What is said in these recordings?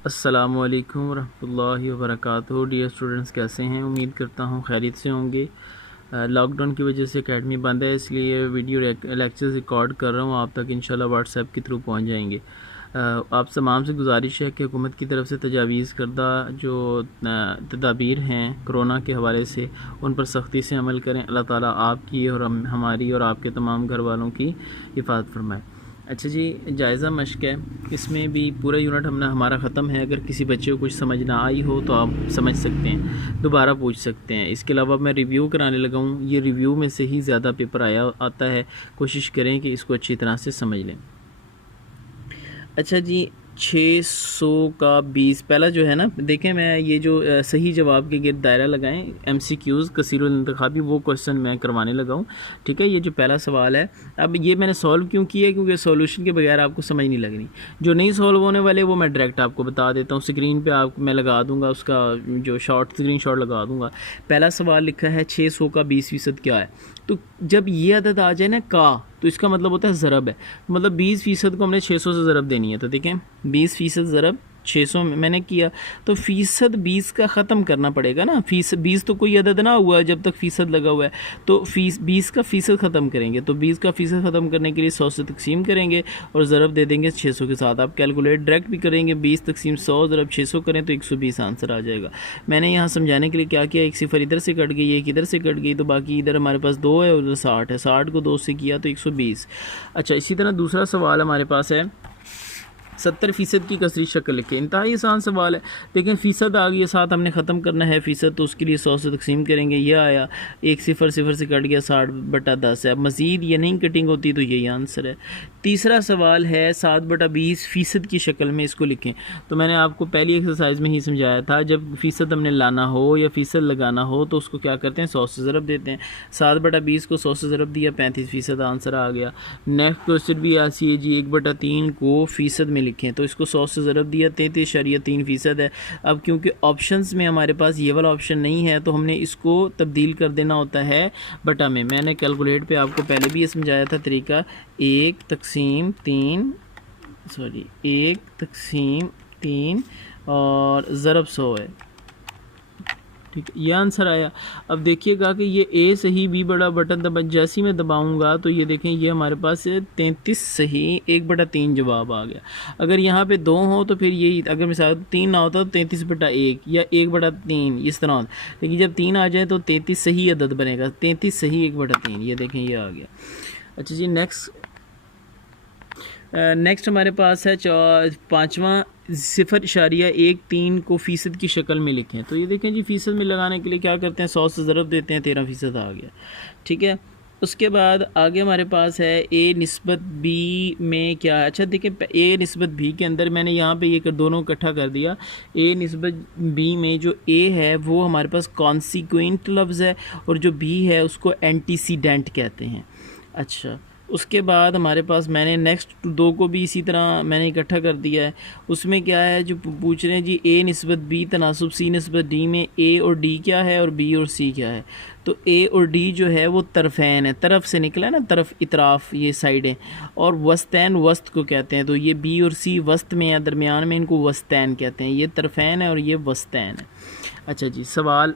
अस्सलामुअलैकुम रहमतुल्लाहि वबरकातुहू। Dear students, कैसे हैं? उम्मीद करता हूँ खैरियत से होंगे। लॉकडाउन की वजह से एकेडमी बंद है, इसलिए वीडियो लेक्चर्स रिकॉर्ड कर रहा हूँ, आप तक इंशाल्लाह व्हाट्सएप के थ्रू पहुँच जाएंगे। आप तमाम से गुजारिश है कि हुकूमत की तरफ से तजावीज़ करदा जो तदाबीर हैं कोरोना के हवाले से, उन पर सख्ती से अमल करें। अल्लाह ताला आपकी और हमारी और आपके तमाम घर वालों की हिफाजत फरमाए। अच्छा जी, जायज़ा मश्क है, इसमें भी पूरा यूनिट हमारा ख़त्म है। अगर किसी बच्चे को कुछ समझ ना आई हो तो आप समझ सकते हैं, दोबारा पूछ सकते हैं। इसके अलावा मैं रिव्यू कराने लगा हूँ, ये रिव्यू में से ही ज़्यादा पेपर आता है। कोशिश करें कि इसको अच्छी तरह से समझ लें। अच्छा जी, 600 का 20 पहला जो है ना, देखें मैं ये जो सही जवाब के गिर्द दायरा लगाएं, MCQs कसीरुल इंतखाबी, वो क्वेश्चन मैं करवाने लगा हूँ। ठीक है, ये जो पहला सवाल है, अब ये मैंने सॉल्व क्यों किया है, क्योंकि सॉल्यूशन के बगैर आपको समझ नहीं लगनी। जो नहीं सॉल्व होने वाले वो मैं डायरेक्ट आपको बता देता हूँ, स्क्रीन पर आप मैं लगा दूँगा, उसका जो स्क्रीन शॉट लगा दूँगा। पहला सवाल लिखा है 600 का 20% क्या है। तो जब ये अदद आ जाए ना का, तो इसका मतलब होता है ज़रब है, मतलब 20% को हमने 600 से ज़रब देनी है। तो देखें 20% ज़रब 600 मैंने किया, तो फ़ीसद 20 का ख़त्म करना पड़ेगा ना। 20 तो कोई अदद ना हुआ है जब तक फ़ीसद लगा हुआ है, तो 20 का फ़ीसद ख़त्म करेंगे। तो 20 का फ़ीसद ख़त्म करने के लिए 100 से तकसीम करेंगे और ज़रब दे देंगे 600 के साथ। आप कैलकुलेट डायरेक्ट भी करेंगे, 20 तकसीम 100 ज़रब 600 करें तो 120 आंसर आ जाएगा। मैंने यहाँ समझाने के लिए क्या किया, एक सिफर इधर से कट गई, एक इधर से कट गई, तो बाकी इधर हमारे पास 2 है, उधर 60 है, 60 को 2 से किया तो 120। अच्छा, इसी तरह दूसरा सवाल हमारे पास है 70% की कसरी शक्ल लिखे। इंतहाई आसान सवाल है। देखें फ़ीसद आ गई है, साथ हमने ख़त्म करना है फ़ीसद, तो उसके लिए 100 से तकसीम करेंगे, यह आया, एक सिफर से कट गया, 60/10 है। अब मज़ीद ये नहीं कटिंग होती तो यही आंसर है। तीसरा सवाल है 7/20% की शक्ल में इसको लिखें। तो मैंने आपको पहली एक्सरसाइज में ही समझाया था, जब फ़ीसद हमने लाना हो या फ़ीसद लगाना हो तो उसको क्या करते हैं, 100 से ज़रब देते हैं। 7/20 को 100 से ज़रब दिया, 35% आंसर आ गया। नेक्स्ट क्वेश्चन भी ऐसी है जी, 1/3 को फ़ीसद में लिखें, तो इसको 100 से ज़रब दिया, 33.3% है। अब क्योंकि ऑप्शंस में हमारे पास ये वाला ऑप्शन नहीं है, तो हमने इसको तब्दील कर देना होता है बटा में। मैंने कैलकुलेट पे आपको पहले भी ये समझाया था तरीका, 1/3 और ज़रब 100 है। ठीक है, ये आंसर आया। अब देखिएगा कि ये ए सही बी बड़ा बटन दबा, जैसे ही मैं दबाऊंगा तो ये देखें, ये हमारे पास 33 सही 1/3 जवाब आ गया। अगर यहाँ पे 2 हो तो फिर यही, अगर मिसाल 3 ना होता तो 33/1 या 1/3 इस तरह होता, लेकिन जब 3 आ जाए तो 33 सही अदद बनेगा, 33 सही 1/3। ये देखें, ये आ गया। अच्छा जी, नेक्स्ट हमारे पास है 5वां 0.13 को फ़ीसद की शक्ल में लिखें। तो ये देखें जी, फ़ीसद में लगाने के लिए क्या करते हैं, 100 से ज़रब देते हैं, 13% आ गया। ठीक है, उसके बाद आगे हमारे पास है ए निस्बत बी में क्या है। अच्छा देखें, ए निस्बत बी के अंदर मैंने यहाँ पे ये दोनों इकट्ठा कर दिया। ए निस्बत बी में जो ए है वो हमारे पास कॉन्सिक्वेंट लफ्ज़ है, और जो बी है उसको एंटीसीडेंट कहते हैं। अच्छा, उसके बाद हमारे पास मैंने नेक्स्ट 2 को भी इसी तरह मैंने इकट्ठा कर दिया है। उसमें क्या है, जो पूछ रहे हैं जी, ए निस्बत बी तनासुब सी निस्बत डी में ए और डी क्या है और बी और सी क्या है। तो ए और डी जो है वो तरफ़ैन है, तरफ से निकला है ना, तरफ इतराफ़, ये साइडें, और वस्तैन वस्त को कहते हैं। तो ये बी और सी वस्त में है, दरमियान में, इनको वस्तैन कहते हैं। ये तरफ़ैन है और ये वस्तैन है। अच्छा जी, सवाल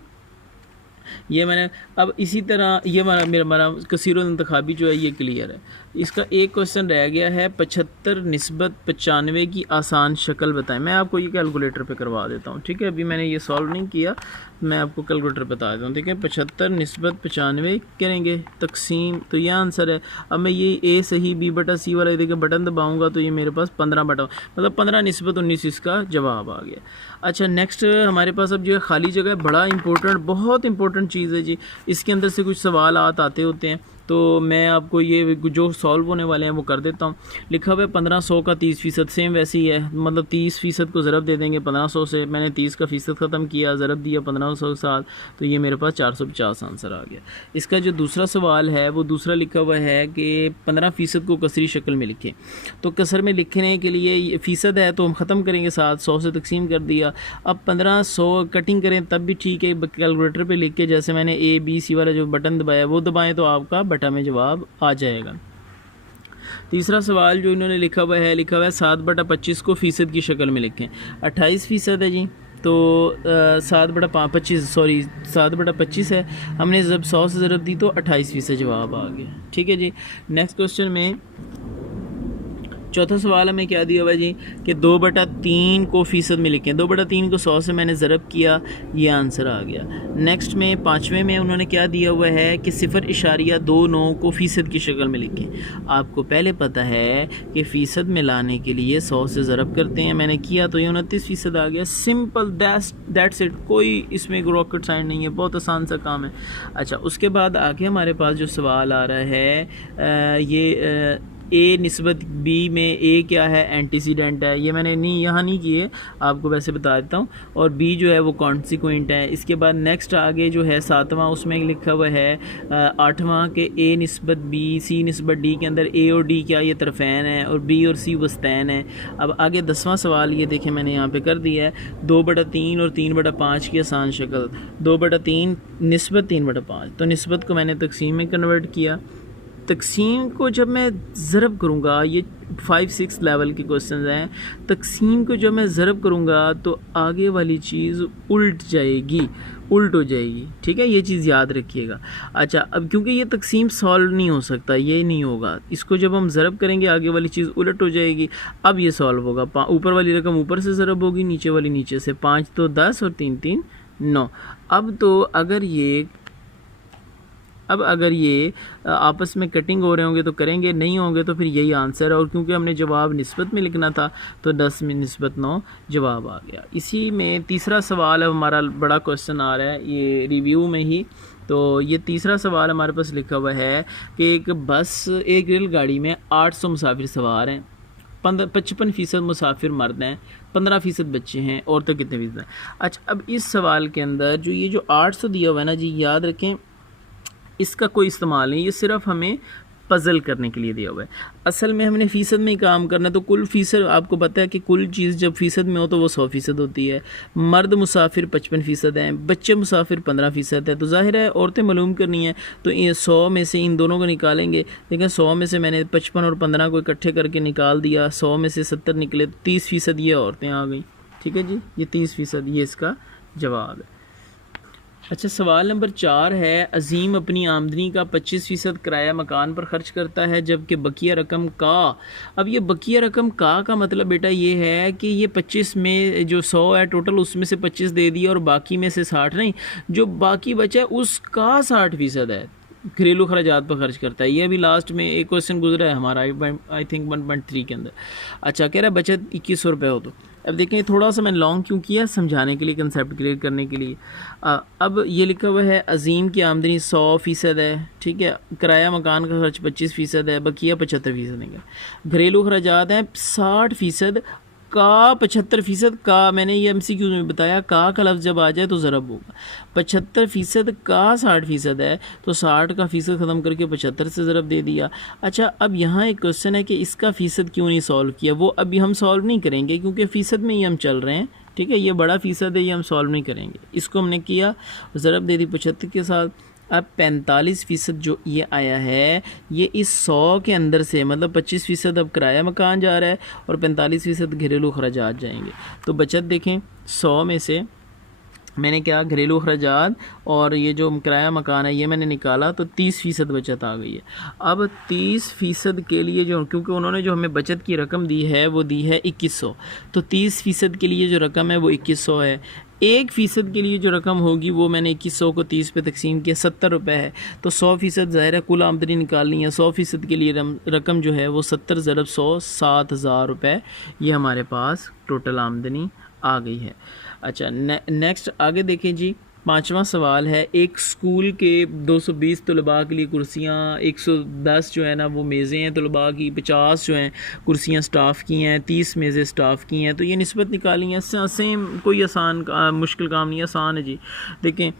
ये मैंने, अब इसी तरह ये हमारा कसीरुल इंतखाबी जो है ये क्लियर है। इसका एक क्वेश्चन रह गया है, 75 निस्बत 95 की आसान शक्ल बताएं। मैं आपको ये कैलकुलेटर पे करवा देता हूँ। ठीक है, अभी मैंने ये सॉल्व नहीं किया, मैं आपको कैलकुलेटर बता देता हूँ। ठीक है, 75 निस्बत 95 करेंगे तकसीम, तो ये आंसर है। अब मैं ये ए सही B/C वाला देखिए बटन दबाऊँगा तो ये मेरे पास 15 बटन, मतलब 15 निस्बत 19 इसका जवाब आ गया। अच्छा, नेक्स्ट हमारे पास अब जो है खाली जगह है, बड़ा इंपॉर्टेंट, बहुत इंपॉर्टेंट चीज़ है जी। इसके अंदर से कुछ सवाल आते होते हैं, तो मैं आपको ये जो सॉल्व होने वाले हैं वो कर देता हूँ। लिखा हुआ है 1500 का 30%, सेम वैसे ही है, मतलब 30% को ज़रब दे देंगे 1500 से। मैंने 30 का फ़ीसद ख़त्म किया, ज़रब दिया 1500 के साथ, तो ये मेरे पास 450 आंसर आ गया। इसका जो दूसरा सवाल है वो दूसरा लिखा हुआ है कि 15% को कसरी शक्ल में लिखें। तो कसर में लिखने के लिए फ़ीसद है तो हम ख़त्म करेंगे, साथ 100 से तकसीम कर दिया। अब 1500 कटिंग करें तब भी ठीक है, कैलकुलेटर पे लिख के जैसे मैंने A B C वाला जो बटन दबाया वो दबाएं तो आपका बटा में जवाब आ जाएगा। तीसरा सवाल जो इन्होंने लिखा हुआ है 7/25 को फ़ीसद की शक्ल में लिखें। 28% है जी, तो 7/25 है, हमने जब 100 से ज़रब दी तो 28% जवाब आ गया। ठीक है जी। नेक्स्ट क्वेश्चन में चौथा सवाल हमें क्या दिया हुआ है जी कि 2/3 को फ़ीसद में लिखें। 2/3 को 100 से मैंने ज़रब किया, ये आंसर आ गया। नेक्स्ट में पाँचवें में उन्होंने क्या दिया हुआ है कि 0.29 को फ़ीसद की शक्ल में लिखें। आपको पहले पता है कि फ़ीसद में लाने के लिए 100 से ज़रब करते हैं, मैंने किया तो ये 29% आ गया। सिंपल, दैट्स इट, कोई इसमें रॉकेट साइंस नहीं है, बहुत आसान सा काम है। अच्छा, उसके बाद आगे हमारे पास जो सवाल आ रहा है ये ए निस्बत बी में ए क्या है, एंटीसीडेंट है। ये मैंने यहाँ नहीं किए, आपको वैसे बता देता हूँ। और बी जो है वो कॉन्सिक्वेंट है। इसके बाद नेक्स्ट आगे जो है 7वां, उसमें लिखा हुआ है 8वां के ए निस्बत बी सी निस्बत डी के अंदर ए और डी क्या, ये तरफ़ैन है, और बी और सी वस्तैन है। अब आगे 10वां सवाल ये देखें मैंने यहाँ पे कर दिया है 2/3 और 3/5 की आसान शक्ल। 2/3 निस्बत 3/5, तो निस्बत को मैंने तकसीम में कन्वर्ट किया। तकसीम को जब मैं ज़रब करूँगा, ये 5-6 लेवल के क्वेश्चन हैं, तकसीम को जब मैं ज़रब करूँगा तो आगे वाली चीज़ उल्ट हो जाएगी। ठीक है, ये चीज़ याद रखिएगा। अच्छा, अब क्योंकि ये तकसीम सॉल्व नहीं हो सकता, ये नहीं होगा, इसको जब हम ज़रब करेंगे आगे वाली चीज़ उल्ट हो जाएगी। अब ये सॉल्व होगा, ऊपर वाली रकम ऊपर से ज़रब होगी, नीचे वाली नीचे से। 5 तो 10 और 3 3 9। अब तो अगर ये आपस में कटिंग हो रहे होंगे तो करेंगे, नहीं होंगे तो फिर यही आंसर है। और क्योंकि हमने जवाब निस्बत में लिखना था तो 10 में निस्बत 9 जवाब आ गया। इसी में तीसरा सवाल है, हमारा बड़ा क्वेश्चन आ रहा है ये रिव्यू में ही। तो ये तीसरा सवाल हमारे पास लिखा हुआ है कि एक रेलगाड़ी में 800 मुसाफिर सवार हैं, 55% मुसाफिर मर्द हैं, 15% बच्चे हैं, औरतें कितने फीसद हैं। अच्छा, अब इस सवाल के अंदर जो 800 दिया हुआ है ना जी, याद रखें इसका कोई इस्तेमाल नहीं, ये सिर्फ हमें पज़ल करने के लिए दिया हुआ है। असल में हमने फ़ीसद में ही काम करना है। तो कुल फ़ीसद, आपको पता है कि कुल चीज़ जब फ़ीसद में हो तो वो 100% होती है। मर्द मुसाफिर 55% हैं, बच्चे मुसाफिर 15% है, तो ज़ाहिर है औरतें मालूम करनी है। तो ये 100 में से इन दोनों को निकालेंगे। लेकिन 100 में से मैंने 55 और 15 को इकट्ठे करके निकाल दिया, 100 में से 70 निकले, 30% ये औरतें आ गई। ठीक है जी, ये 30% ये इसका जवाब है। अच्छा, सवाल नंबर 4 है, अजीम अपनी आमदनी का 25% किराया मकान पर खर्च करता है, जबकि बकिया रकम का। अब ये बकिया रकम का मतलब बेटा ये है कि ये 25 में जो 100 है टोटल, उसमें से 25 दे दिया और बाकी में से 60 नहीं, जो बाकी बचा है उसका 60% है, घरेलू खर्चात पर खर्च करता है। ये अभी लास्ट में एक क्वेश्चन गुजरा है हमारा, आई थिंक 1.3 के अंदर। अच्छा, कह रहा है बचत 2100 रुपये हो। तो अब देखें थोड़ा सा मैंने लॉन्ग क्यों किया, समझाने के लिए, कंसेप्ट क्लियर करने के लिए। अब ये लिखा हुआ है अजीम की आमदनी 100% है, ठीक है, किराया मकान का खर्च 25% है, बकिया 75% है, घरेलू खर्चात हैं 60%, का 75% का, मैंने ये MCQ में बताया, का लफ्ज़ जब आ जाए तो ज़रब होगा। 75% का 60% है, तो 60 का फ़ीसद ख़त्म करके 75 से ज़रब दे दिया। अच्छा, अब यहाँ एक क्वेश्चन है कि इसका फ़ीसद क्यों नहीं सॉल्व किया, वो अभी हम सॉल्व नहीं करेंगे क्योंकि फ़ीसद में ही हम चल रहे हैं। ठीक है, ये बड़ा फ़ीसद है, ये हम सॉल्व नहीं करेंगे। इसको हमने किया, ज़रब दे दी 75 के साथ। अब 45% जो ये आया है, ये इस 100 के अंदर से, मतलब 25% अब किराया मकान जा रहा है और 45% घरेलू खर्चात जाएंगे। तो बचत देखें, 100 में से मैंने क्या, घरेलू खर्चात और ये जो किराया मकान है ये मैंने निकाला, तो 30% बचत आ गई है। अब 30% के लिए जो, क्योंकि उन्होंने जो हमें बचत की रकम दी है वो दी है 2100, तो 30% के लिए जो रकम है वो 2100 है। 1% के लिए जो रकम होगी वो मैंने 2100 को 30 पे तकसीम किया, 70 रुपये है। तो 100% ज़ाहिर है कुल आमदनी निकालनी है, 100% के लिए रकम जो है वो 70 ज़रब 100 7000 रुपये, ये हमारे पास टोटल आमदनी आ गई है। अच्छा, नेक्स्ट आगे देखें जी, 5वां सवाल है, एक स्कूल के 220 तलबा के लिए कुर्सियाँ, 110 जो है ना वो मेज़ें हैं तलबा की, 50 जो हैं कुर्सियाँ स्टाफ की हैं, 30 मेज़ें स्टाफ की हैं। तो ये निस्बत निकाली है, सेम, कोई आसान मुश्किल काम नहीं, आसान है जी। देखें,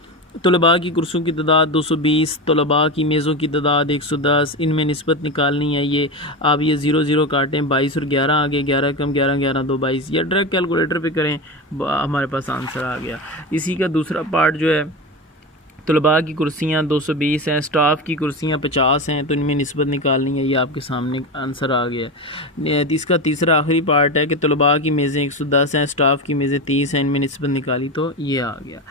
तलबा की कुर्सियों की तादाद 220, तलबा की मेज़ों की तादाद 110, इनमें निस्बत निकालनी है। ये आप ये 0 0 काटें, 22 और 11 आ गए, 11 कम 11 11 2 22, या डायरेक्ट कैलकुलेटर पे करें, हमारे पास आंसर आ गया। इसी का दूसरा पार्ट जो है तलबा की कुर्सियाँ 220 हैं, स्टाफ की कुर्सियाँ 50 हैं, तो इनमें निस्बत निकालनी है। ये आपके सामने आंसर आ गया है। इसका तीसरा आखिरी पार्ट है कि तलबा की मेज़ें 110 हैं, स्टाफ की मेज़ें 30 हैं, इनमें निस्बत निकाली तो ये आ गया।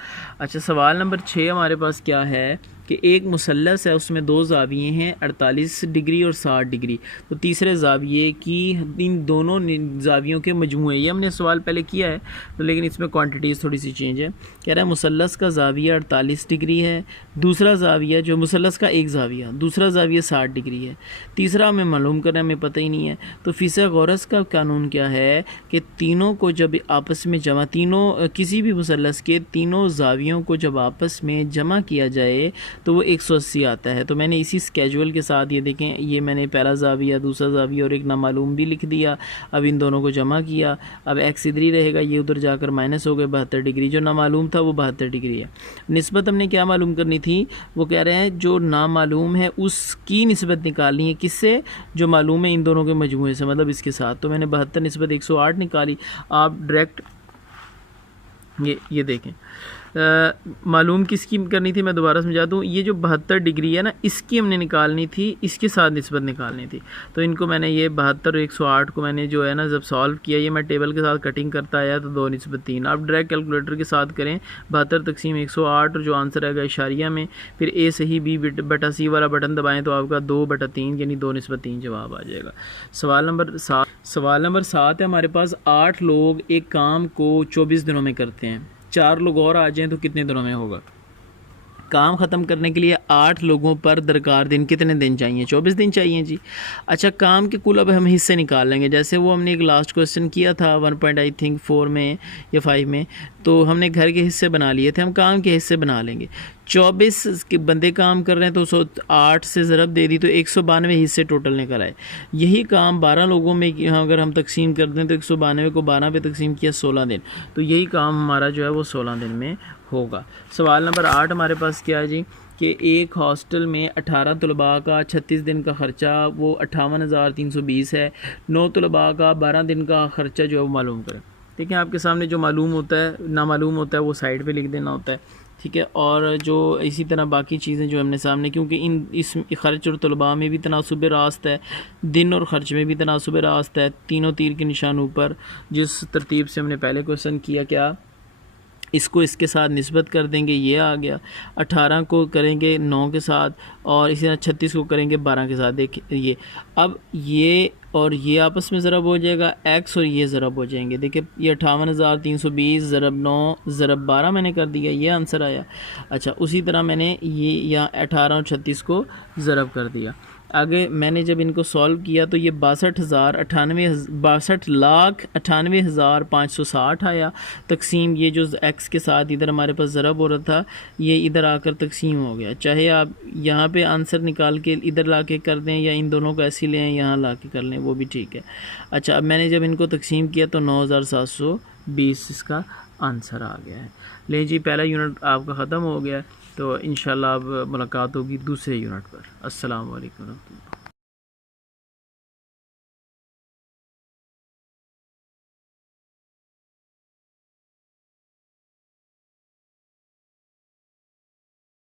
अच्छा, सवाल नंबर 6 हमारे पास क्या है कि एक मुसल्लस है, उसमें दो ज़ाविये हैं 48 डिग्री और 60 डिग्री। तो तीसरे ज़ाविये की इन दोनों ज़ावियों के मजमूए, ये हमने सवाल पहले किया है तो लेकिन इसमें क्वांटिटीज़ थोड़ी सी चेंज है। कह रहा है मुसल्लस का ज़ाविया 48 डिग्री है, दूसरा ज़ाविया जो मुसल्लस का एक ज़ाविया, दूसरा ज़ाविया 60 डिग्री है, तीसरा हमें मालूम करना हमें पता ही नहीं है। तो फिसागोरस का कानून क्या है कि तीनों को जब आपस में जमा, तीनों किसी भी मुसल्लस के तीनों ज़ावियों को जब आपस में जमा किया जाए तो वो 180 आता है। तो मैंने इसी स्केजुअल के साथ ये देखें, ये मैंने पहला ज़ाविया, दूसरा ज़ाविया और एक नामालूम भी लिख दिया। अब इन दोनों को जमा किया, अब एक्स इधर ही रहेगा, ये उधर जाकर माइनस हो गए 72 डिग्री। जो नामालूम था वो 72 डिग्री है। निस्बत हमने क्या मालूम करनी थी, वो कह रहे हैं जो नामालूम है उसकी निस्बत निकालनी है, किससे, जो मालूम है इन दोनों के मजमूए से, मतलब इसके साथ। तो मैंने 72 निस्बत 108 निकाली। आप डायरेक्ट ये देखें, मालूम किसकी करनी थी, मैं दोबारा समझा दूँ। ये जो 72 डिग्री है ना, इसकी हमने निकालनी थी, इसके साथ निस्बत निकालनी थी। तो इनको मैंने ये 72 और 108 को मैंने जो है ना जब सॉल्व किया, ये मैं टेबल के साथ कटिंग करता आया तो 2 निस्बत 3। आप डायरेक्ट कैलकुलेटर के साथ करें 72 तकसीम 108 और जो आंसर आएगा इशारिया में, फिर ए सही बी बटा सी वाला बटन दबाएँ तो आपका 2/3 यानी 2 निस्बत 3 जवाब आ जाएगा। सवाल नंबर 7 है हमारे पास। 8 लोग एक काम को 24 दिनों में करते हैं, 4 लोग और आ जाएं तो कितने दिनों में होगा। काम ख़त्म करने के लिए 8 लोगों पर दरकार दिन कितने दिन चाहिए, 24 दिन चाहिए जी। अच्छा, काम के कुल अब हम हिस्से निकाल लेंगे। जैसे वो हमने एक लास्ट क्वेश्चन किया था 1.4 में या 5 में, तो हमने घर के हिस्से बना लिए थे, हम काम के हिस्से बना लेंगे। 24 के बंदे काम कर रहे हैं तो 8 से ज़रब दे दी तो 192 हिस्से टोटल निकल आए। यही काम 12 लोगों में अगर हम तकसीम कर दें तो 192 को 12 पे तकसीम किया 16 दिन, तो यही काम हमारा जो है वो 16 दिन में होगा। सवाल नंबर 8 हमारे पास क्या है जी कि एक हॉस्टल में 18 तलबा का 36 दिन का ख़र्चा वो 58,320 है। 9 तलबा का 12 दिन का ख़र्चा जो है वो मालूम करें। ठीक है, आपके सामने जो मालूम होता है, ना मालूम होता है वो साइड पे लिख देना होता है। ठीक है, और जो इसी तरह बाकी चीज़ें जो हमने सामने, क्योंकि इस ख़र्च और तलबा में भी तनासुब रास्त है, दिन और ख़र्च में भी तनासुब रास्त है, तीनों तीर के निशान ऊपर, जिस तरतीब से हमने पहले क्वेश्चन किया, क्या इसको इसके साथ निस्बत कर देंगे, ये आ गया। 18 को करेंगे 9 के साथ, और इसी तरह 36 को करेंगे 12 के साथ। देखिए ये अब ये और ये आपस में ज़रब हो जाएगा, x और ये ज़रब हो जाएंगे। देखिए ये 58,320 ज़रब 9 ज़रब 12 मैंने कर दिया, ये आंसर आया। अच्छा, उसी तरह मैंने ये यहाँ 18 और 36 को ज़रब कर दिया। आगे मैंने जब इनको सॉल्व किया तो ये 62,98,560 आया। तकसीम ये जो x के साथ इधर हमारे पास ज़रब हो रहा था, ये इधर आकर तकसीम हो गया। चाहे आप यहाँ पे आंसर निकाल के इधर ला के कर दें या इन दोनों को ऐसे लें यहाँ ला के कर लें, वो भी ठीक है। अच्छा, अब मैंने जब इनको तकसीम किया तो 9,720 इसका आंसर आ गया है। ले जी, पहला यूनिट आपका ख़त्म हो गया, तो इंशाल्लाह अब मुलाकात होगी दूसरे यूनिट पर। अस्सलाम वालेकुम।